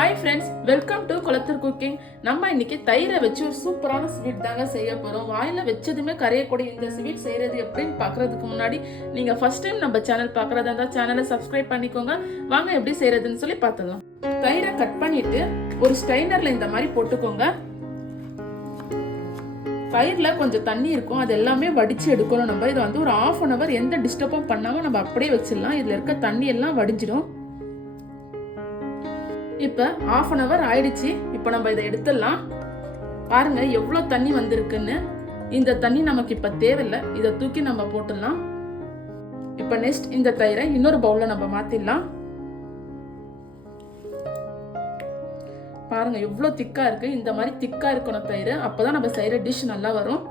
Hi friends, welcome to Kulathur cooking. நம்ம இன்னைக்கு தயிரை வச்சு ஒரு சூப்பரான ஸ்வீட் தாங்க செய்ய போறோம். வாயில வச்சதுமே கரையக்கூடிய இந்த ஸ்வீட் செய்யறது எப்படின்னு பாக்குறதுக்கு முன்னாடி நீங்க ஃபர்ஸ்ட் டைம் நம்ம சேனல் பாக்குறதா இருந்தா சேனலை சப்ஸ்கிரைப் பண்ணிக்கோங்க. வாங்க எப்படி செய்யறதுன்னு சொல்லி பார்த்துடலாம். தயிரை கட் பண்ணிட்டு ஒரு ஸ்ட்ரைனர்ல இந்த மாதிரி போட்டுக்கோங்க. தயிர்ல கொஞ்சம் தண்ணி இருக்கும், அது எல்லாமே வடிச்சு எடுக்கணும். நம்ம இதை வந்து ஒரு 1/2 hour எந்த டிஸ்டர்பும் பண்ணாம நம்ம அப்படியே வச்சிடலாம். இதுல இருக்க தண்ணி எல்லாம் வடிஞ்சிடும். இப்ப 1/2 hour ஆயிடுச்சு. இப்ப நம்ம இதை எடுத்துடலாம். பாருங்க எவ்வளவு தண்ணி வந்திருக்குன்னு. இந்த தண்ணி நமக்கு இப்ப தேவையில்லை, இதை தூக்கி நம்ம போட்டுடலாம். இப்ப நெக்ஸ்ட் இந்த தயிரை இன்னொரு பவுல்ல நம்ம மாத்திடலாம். பாருங்க எவ்வளவு திக்கா இருக்கு. இந்த மாதிரி திக்கா இருக்கணும் தயிர், அப்பதான் நம்ம செய்யற டிஷ் நல்லா வரும்.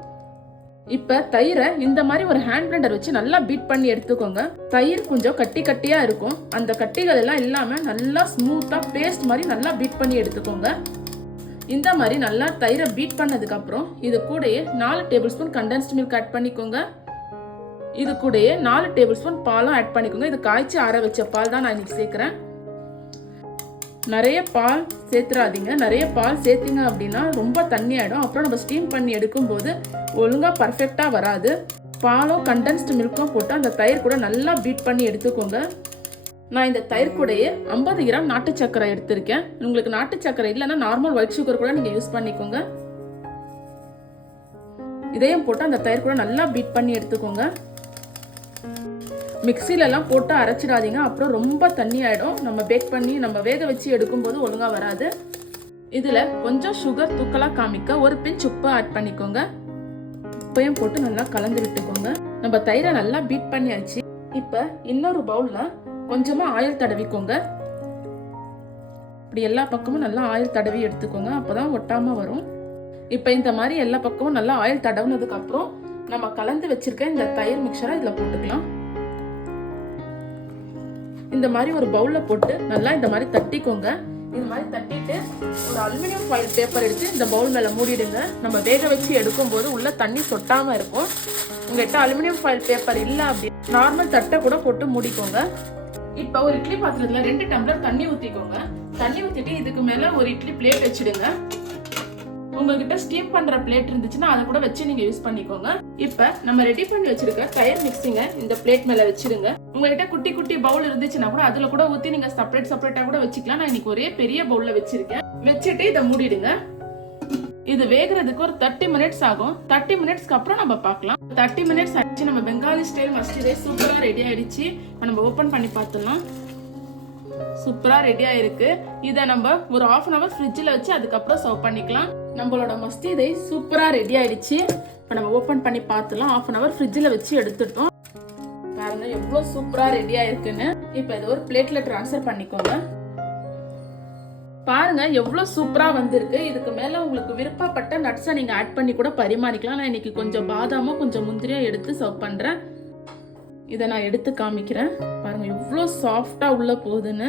இப்ப தயிரை இந்த மாதிரி ஒரு ஹேண்ட் பிளெண்டர் வச்சு நல்லா பீட் பண்ணி எடுத்துக்கோங்க. தயிர் கொஞ்சம் கட்டி கட்டியா இருக்கும், அந்த கட்டிகள் எல்லாம் இல்லாம நல்லா ஸ்மூத்தா பேஸ்ட் மாதிரி நல்லா பீட் பண்ணி எடுத்துக்கோங்க. இந்த மாதிரி நல்லா தயிரை பீட் பண்ணதுக்கு அப்புறம் இது கூடயே 4 table spoon condensed milk add பண்ணிக்கோங்க. இது கூடயே 4 டேபிள் ஸ்பூன் பாலும் ஆட் பண்ணிக்கோங்க. இது காய்ச்சி ஆற வச்ச பால் தான் நான் இன்னைக்கு சேர்க்கிறேன். நிறைய பால் சேர்த்துறாதீங்க. நிறைய பால் சேர்த்தீங்க அப்படின்னா ரொம்ப தண்ணி ஆயிடும். அப்புறம் நம்ம ஸ்டீம் பண்ணி எடுக்கும் போது ஒழுங்கா பர்ஃபெக்டா வராது. பாலும் கண்டென்ஸ்டு மில்க்கும் போட்டு அந்த தயிர் கூட நல்லா பீட் பண்ணி எடுத்துக்கோங்க. நான் இந்த தயிர் கூடயே 50 கிராம் நாட்டு சர்க்கரை எடுத்திருக்கேன். உங்களுக்கு நாட்டு சர்க்கரை இல்லைன்னா நார்மல் ஒயிட் சுகர் கூட நீங்க யூஸ் பண்ணிக்கோங்க. இதையும் போட்டு அந்த தயிர் கூட நல்லா பீட் பண்ணி எடுத்துக்கோங்க. மிக்சில எல்லாம் போட்டு அரைச்சிடாதீங்க, அப்புறம் ரொம்ப தண்ணி ஆயிடும். நம்ம பேக் பண்ணி நம்ம வேக வச்சு எடுக்கும் போது ஒழுங்கா வராது. இதுல கொஞ்சம் சுகர் தூக்கலா காமிக்க ஒரு பிஞ்ச் உப்பு ஆட் பண்ணிக்கோங்க. உப்பையும் போட்டு நல்லா கலந்து விட்டுக்கோங்க. நம்ம தயிரை நல்லா பீட் பண்ணியாச்சு. இப்ப இன்னொரு பவுல்ல கொஞ்சமா ஆயில் தடவிக்கோங்க. இப்படி எல்லா பக்கமும் நல்லா ஆயில் தடவி எடுத்துக்கோங்க, அப்பதான் ஒட்டாம வரும். இப்ப இந்த மாதிரி எல்லா பக்கமும் நல்லா ஆயில் தடவுனதுக்கு அப்புறம் நம்ம கலந்து வச்சிருக்க இந்த தயிர் மிக்சரை இதுல போட்டுக்கலாம். இந்த மாதிரி ஒரு பவுல்ல போட்டு நல்லா இந்த மாதிரி தட்டிக்கோங்க. இந்த மாதிரி தட்டிட்டு ஒரு அலுமினியம் ஃபாயில் பேப்பர் எடுத்து இந்த பவுல் மேல மூடிடுங்க. நம்ம வேக வச்சு எடுக்கும் போது உள்ள தண்ணி சொட்டாம இருக்கும். உங்ககிட்ட அலுமினியம் ஃபாயில் பேப்பர் இல்ல அப்படி நார்மல் தட்டை கூட போட்டு மூடிக்கோங்க. இப்ப ஒரு இட்லி பாத்திரத்துல 2 டம்ளர் தண்ணி ஊத்திக்கோங்க. தண்ணி ஊத்திட்டு இதுக்கு மேல ஒரு இட்லி பிளேட் வச்சிடுங்க. உங்ககிட்ட ஸ்டீம் பண்ற பிளேட் இருந்துச்சுன்னா அதை கூட வச்சு நீங்க யூஸ் பண்ணிக்கோங்க. இப்ப நம்ம ரெடி பண்ணி வச்சிருக்க தயிர் மிக்சிங்க இந்த பிளேட் மேல வச்சிருங்க. உங்ககிட்ட குட்டி குட்டி பவுல் இருந்துச்சுன்னா கூட அதுல கூட ஊத்தி நீங்க செப்பரேட்டா கூட வச்சுக்கலாம். நான் இன்னைக்கு ஒரே பெரிய பவுல்ல வச்சிருக்கேன். வச்சுட்டு இதை மூடிடுங்க. இது வேகிறதுக்கு ஒரு 30 மினிட்ஸ் ஆகும். 30 மினிட்ஸ்க்கு அப்புறம் நம்ம பார்க்கலாம். 30 மினிட்ஸ் ஆச்சு. நம்ம பெங்காலி ஸ்டைல் மஸ்ட் ரைஸ் சூப்பரா ரெடி ஆயிடுச்சு. நம்ம ஓபன் பண்ணி பார்த்துடலாம். சூப்பரா ரெடி ஆயிருக்கு. இதை நம்ம ஒரு 1/2 hour ஃப்ரிட்ஜில் வச்சு அதுக்கப்புறம் சர்வ் பண்ணிக்கலாம். நம்மளோட மஸ்தி ரைஸ் சூப்பரா ரெடி ஆயிடுச்சு. இப்போ நம்ம ஓபன் பண்ணி பார்த்துலாம். 1/2 hour ஃப்ரிட்ஜில் வச்சு எடுத்துட்டோம். பாருங்க எவ்வளவு சூப்பரா ரெடி ஆயிருக்குன்னு. இப்போ இதை ஒரு பிளேட்ல ட்ரான்ஸ்ஃபர் பண்ணிக்கோங்க. பாருங்க எவ்வளவு சூப்பரா வந்திருக்கு. இதுக்கு மேல உங்களுக்கு விருப்பப்பட்ட நட்ஸை நீங்க ஆட் பண்ணி கூட பரிமாறிக்கலாம். நான் இன்னைக்கு கொஞ்சம் பாதாமும் கொஞ்சம் முந்திரியும் எடுத்து சர்வ் பண்றேன். இதை நான் எடுத்து காமிக்கிறேன். பாருங்க எவ்வளவு சாஃப்டா உள்ள போகுதுன்னு.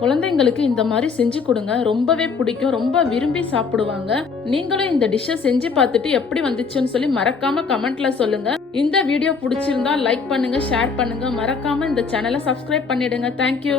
குழந்தைங்களுக்கு இந்த மாதிரி செஞ்சு கொடுங்க, ரொம்பவே பிடிக்கும், ரொம்ப விரும்பி சாப்பிடுவாங்க. நீங்களும் இந்த டிஷ்ஷை செஞ்சு பார்த்துட்டு எப்படி வந்துச்சுன்னு சொல்லி மறக்காம கமெண்ட்ல சொல்லுங்க. இந்த வீடியோ பிடிச்சிருந்தா லைக் பண்ணுங்க, ஷேர் பண்ணுங்க, மறக்காம இந்த சேனலை சப்ஸ்கிரைப் பண்ணிடுங்க. தேங்க்யூ.